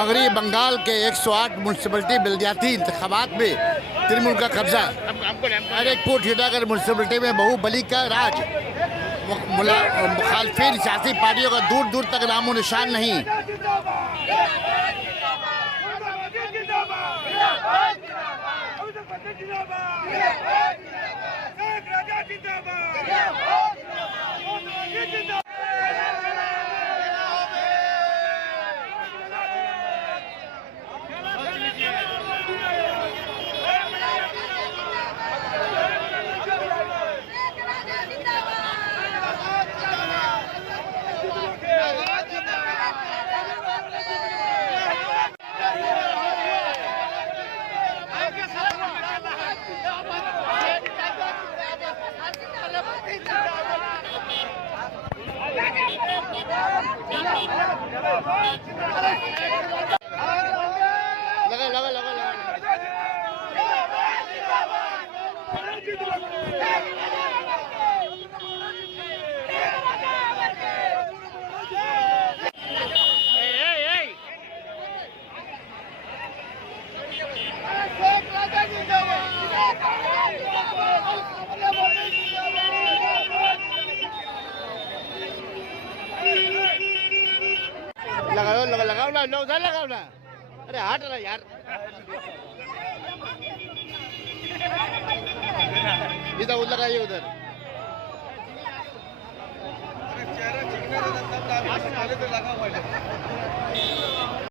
मगरबी बंगाल के 108 म्यूनसिपलिटी बल्दियाती इंतखाबात में तृणमूल का कब्जा। अरेकपुर हीरानगर म्यूनसिपलिटी में बाहुबली का राज। मुखालफिन सियासी पार्टियों का दूर दूर तक नामो निशान नहीं। लगा लगा लगा लगा लगाओ ना उधर लगाओ ना। अरे हट रहा यार, इधर उधर लगाइए उधर। चेहरा चिकना